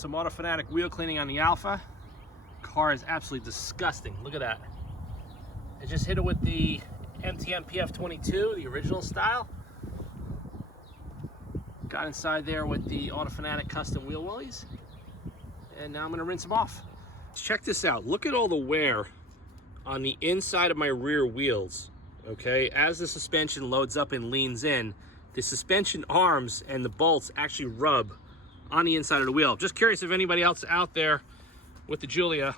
some automatic wheel cleaning on the Alfa. Car is absolutely disgusting. Look at that. I just hit it with the MTM PF22, the original style. Got inside there with the Autofanatic custom wheel wellies. And now I'm gonna rinse them off. Check this out. Look at all the wear on the inside of my rear wheels. Okay, as the suspension loads up and leans in, the suspension arms and the bolts actually rub on the inside of the wheel. Just curious if anybody else out there with the Giulia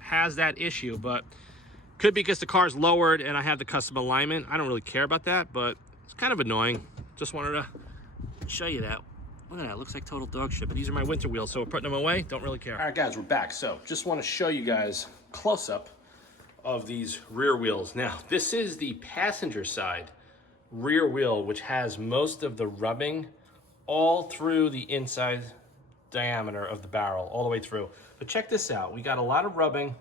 has that issue, but could be because the car's lowered and I have the custom alignment. I don't really care about that, but it's kind of annoying. Just wanted to show you that. Look at that, looks like total dog shit, but these are my winter wheels, so we're putting them away, don't really care. All right guys, we're back. So just want to show you guys close up of these rear wheels. Now, this is the passenger side rear wheel, which has most of the rubbing all through the inside diameter of the barrel, all the way through. But check this out, we got a lot of rubbing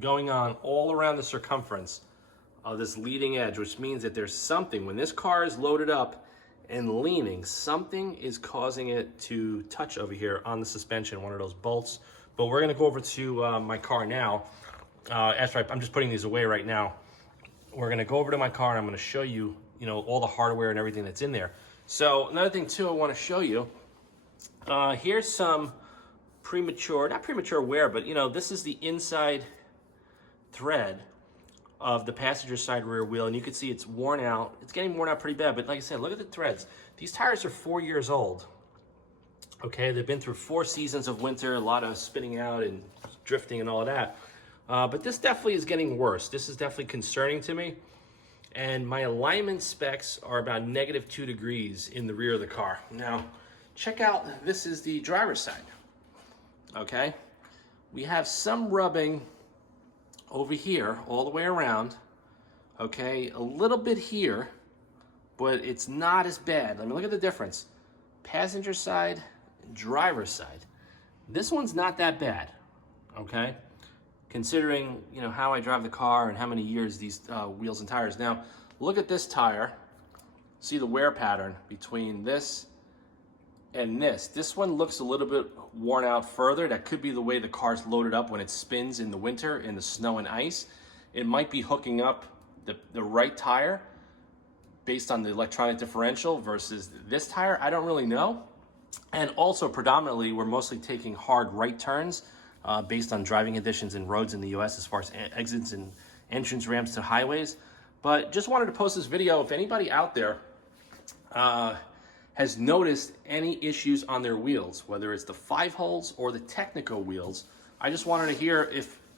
going on all around the circumference of this leading edge, which means that there's something, when this car is loaded up and leaning, something is causing it to touch over here on the suspension, one of those bolts. But we're gonna go over to my car now. I'm just putting these away right now. We're gonna go over to my car and I'm gonna show you, all the hardware and everything that's in there. So another thing too I wanna show you, here's some not premature wear, but this is the inside thread of the passenger side rear wheel, and you can see it's worn out. It's getting worn out pretty bad, but like I said, look at the threads. These tires are 4 years old. Okay, they've been through 4 seasons of winter, a lot of spinning out and drifting and all of that. But this definitely is getting worse. This is definitely concerning to me. And my alignment specs are about -2 degrees in the rear of the car. Now, check out, this is the driver's side. Okay, we have some rubbing over here all the way around. Okay, a little bit here, but it's not as bad. I mean, look at the difference. Passenger side, driver's side. This one's not that bad, okay? Considering, how I drive the car and how many years these wheels and tires. Now, look at this tire. See the wear pattern between this and this. This one looks a little bit worn out further. That could be the way the car's loaded up when it spins in the winter in the snow and ice. It might be hooking up the right tire based on the electronic differential versus this tire. I don't really know. And also predominantly, we're mostly taking hard right turns based on driving conditions in roads in the US as far as exits and entrance ramps to highways. But just wanted to post this video. If anybody out there has noticed any issues on their wheels, whether it's the 5 holes or the technical wheels, I just wanted to hear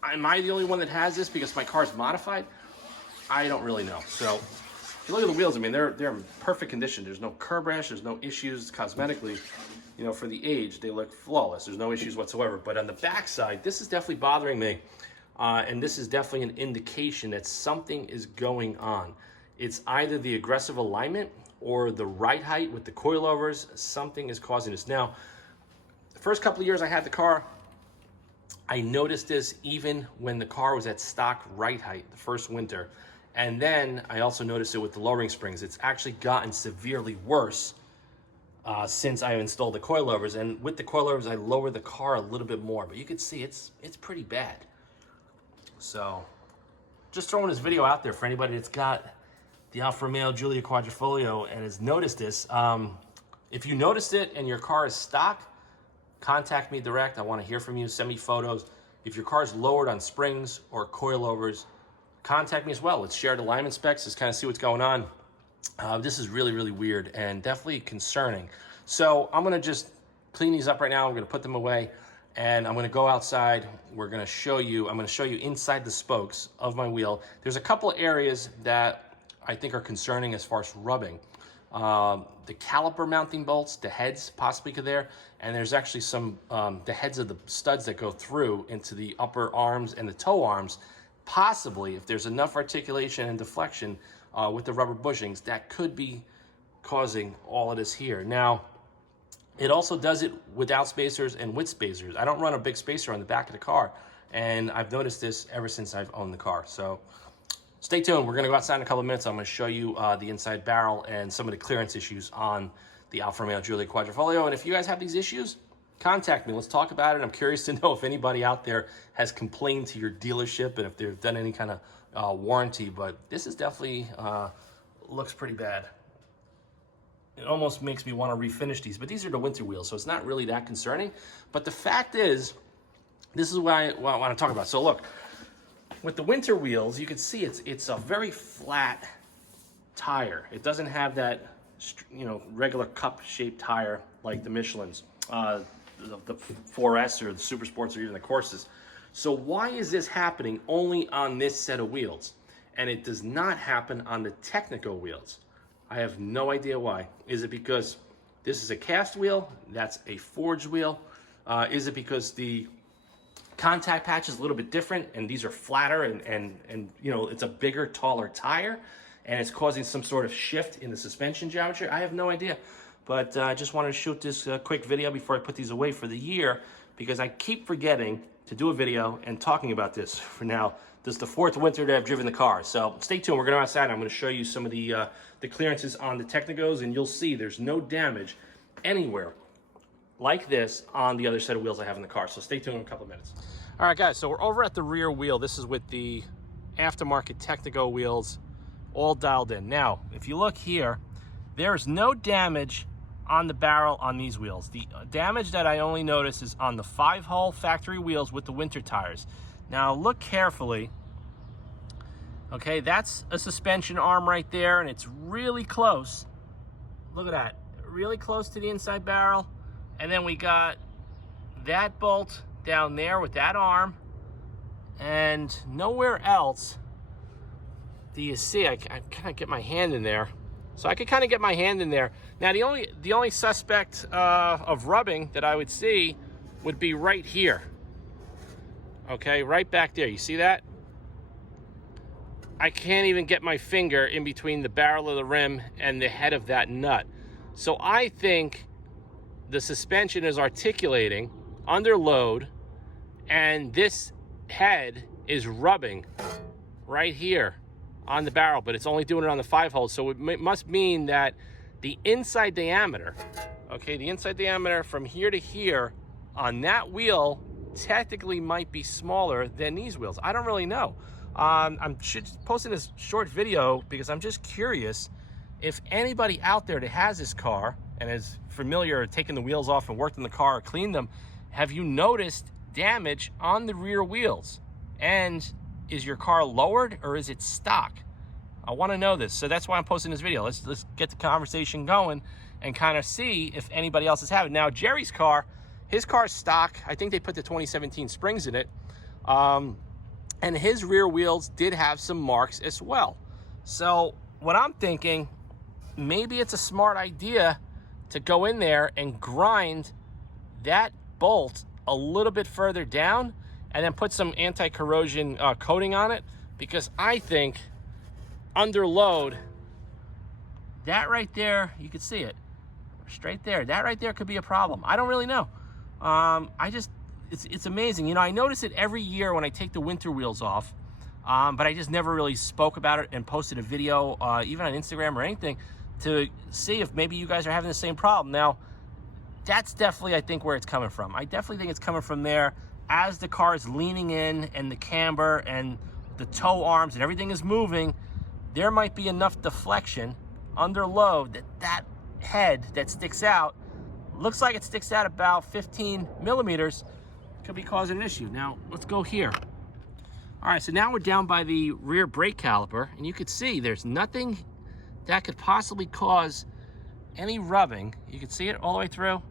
am I the only one that has this because my car's modified? I don't really know. So if you look at the wheels, I mean, they're in perfect condition. There's no curb rash, there's no issues cosmetically. For the age, they look flawless. There's no issues whatsoever. But on the back side, this is definitely bothering me. And this is definitely an indication that something is going on. It's either the aggressive alignment or the ride height with the coilovers. Something is causing this. Now, the first couple of years I had the car, I noticed this even when the car was at stock ride height, the first winter. And then I also noticed it with the lowering springs. It's actually gotten severely worse since I installed the coilovers. And with the coilovers, I lowered the car a little bit more. But you can see it's pretty bad. So just throwing this video out there for anybody that's got the Alfa Romeo Giulia Quadrifoglio and has noticed this. If you noticed it and your car is stock, contact me direct. I want to hear from you. Send me photos. If your car is lowered on springs or coilovers, contact me as well. Let's share the alignment specs. Let's kind of see what's going on. This is really, really weird and definitely concerning. So I'm going to just clean these up right now. I'm going to put them away and I'm going to go outside. I'm going to show you inside the spokes of my wheel. There's a couple areas that I think are concerning as far as rubbing. The caliper mounting bolts, the heads possibly could there, and there's actually some, the heads of the studs that go through into the upper arms and the toe arms. Possibly, if there's enough articulation and deflection with the rubber bushings, that could be causing all of this here. Now, it also does it without spacers and with spacers. I don't run a big spacer on the back of the car, and I've noticed this ever since I've owned the car. So stay tuned. We're going to go outside in a couple of minutes. I'm going to show you the inside barrel and some of the clearance issues on the Alfa Romeo Giulia Quadrifoglio. And if you guys have these issues, contact me. Let's talk about it. I'm curious to know if anybody out there has complained to your dealership and if they've done any kind of warranty, but this is definitely looks pretty bad. It almost makes me want to refinish these, but these are the winter wheels, so it's not really that concerning. But the fact is, this is what I want to talk about. So look, with the winter wheels, you can see it's a very flat tire. It doesn't have that, you know, regular cup-shaped tire like the Michelin's, the 4S or the Super Sports or even the Corsas. So why is this happening only on this set of wheels? And it does not happen on the Technico wheels. I have no idea why. Is it because this is a cast wheel? That's a forged wheel? Is it because the contact patch is a little bit different and these are flatter and you know, it's a bigger, taller tire and it's causing some sort of shift in the suspension geometry? I have no idea. But I just wanted to shoot this quick video before I put these away for the year, because I keep forgetting to do a video and talking about this for now. This is the 4th winter that I've driven the car. So stay tuned, we're going to go outside and I'm going to show you some of the clearances on the Technicos, and you'll see there's no damage anywhere like this on the other set of wheels I have in the car. So stay tuned in a couple of minutes. All right, guys, so we're over at the rear wheel. This is with the aftermarket Technico wheels all dialed in. Now, if you look here, there's no damage on the barrel on these wheels. The damage that I only notice is on the 5-hole factory wheels with the winter tires. Now, look carefully. Okay, that's a suspension arm right there, and it's really close. Look at that, really close to the inside barrel. And then we got that bolt down there with that arm, and nowhere else do you see. I kind of get my hand in there, so I could kind of get my hand in there. Now the only suspect of rubbing that I would see would be right here. Okay, right back there. You see that? I can't even get my finger in between the barrel of the rim and the head of that nut. So I think the suspension is articulating under load, and this head is rubbing right here on the barrel, but it's only doing it on the 5-hole. So it must mean that the inside diameter, okay, the inside diameter from here to here on that wheel technically might be smaller than these wheels. I don't really know. I'm posting this short video because I'm just curious if anybody out there that has this car and is familiar taking the wheels off and worked in the car or cleaned them, have you noticed damage on the rear wheels? And is your car lowered or is it stock? I want to know this, so that's why I'm posting this video. Let's get the conversation going and kind of see if anybody else is having it. Now, Jerry's car, his car's stock. I think they put the 2017 springs in it. And his rear wheels did have some marks as well. So what I'm thinking, maybe it's a smart idea to go in there and grind that bolt a little bit further down and then put some anti-corrosion coating on it, because I think under load, that right there, you can see it straight there, that right there could be a problem. I don't really know. It's amazing. You know, I notice it every year when I take the winter wheels off, but I just never really spoke about it and posted a video, even on Instagram or anything, to see if maybe you guys are having the same problem. Now, that's definitely, I think, where it's coming from. I definitely think it's coming from there. As the car is leaning in and the camber and the toe arms and everything is moving, there might be enough deflection under load that that head that sticks out, looks like it sticks out about 15 millimeters, could be causing an issue. Now, let's go here. All right, so now we're down by the rear brake caliper, and you could see there's nothing that could possibly cause any rubbing. You can see it all the way through.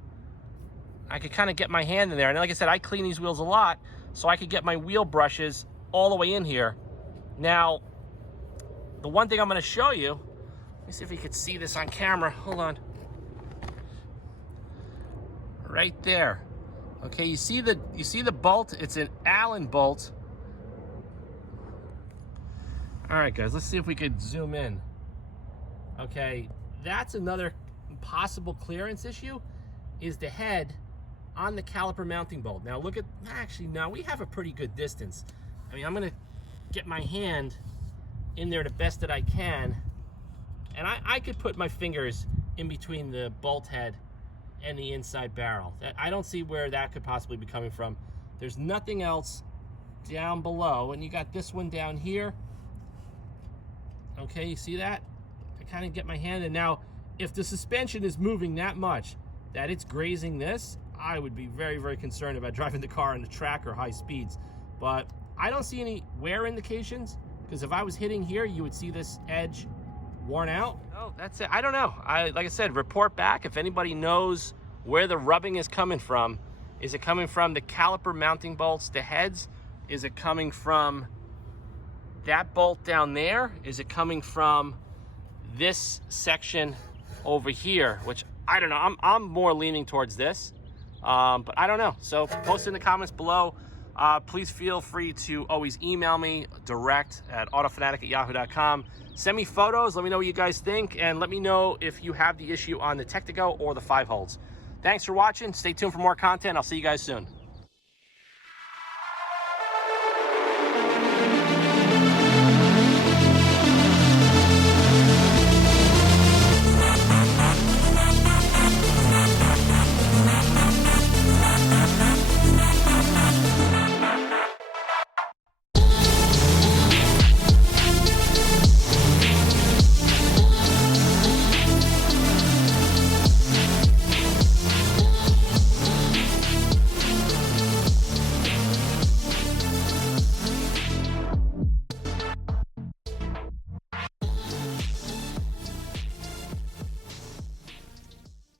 I could kind of get my hand in there. And like I said, I clean these wheels a lot, so I could get my wheel brushes all the way in here. Now, the one thing I'm going to show you, let me see if you could see this on camera. Hold on. Right there. Okay, you see the bolt? It's an Allen bolt. All right, guys, let's see if we could zoom in. Okay, that's another possible clearance issue, is the head on the caliper mounting bolt. Now look at, actually, now we have a pretty good distance. I mean, I'm gonna get my hand in there the best that I can, and I could put my fingers in between the bolt head and the inside barrel. I don't see where that could possibly be coming from. There's nothing else down below, and you got this one down here. Okay, you see that? I kind of get my hand in. Now, if the suspension is moving that much that it's grazing this, I would be very, very concerned about driving the car on the track or high speeds. But I don't see any wear indications, because if I was hitting here, you would see this edge worn out. Oh, that's it. I don't know. Like I said, report back if anybody knows where the rubbing is coming from. Is it coming from the caliper mounting bolts, the heads? Is it coming from that bolt down there? Is it coming from this section over here? Which I don't know. I'm more leaning towards this, but I don't know. So post in the comments below. Please feel free to always email me direct at autofanatic@yahoo.com. Send me photos. Let me know what you guys think, and let me know if you have the issue on the Tectigo or the 5 holds. Thanks for watching. Stay tuned for more content. I'll see you guys soon.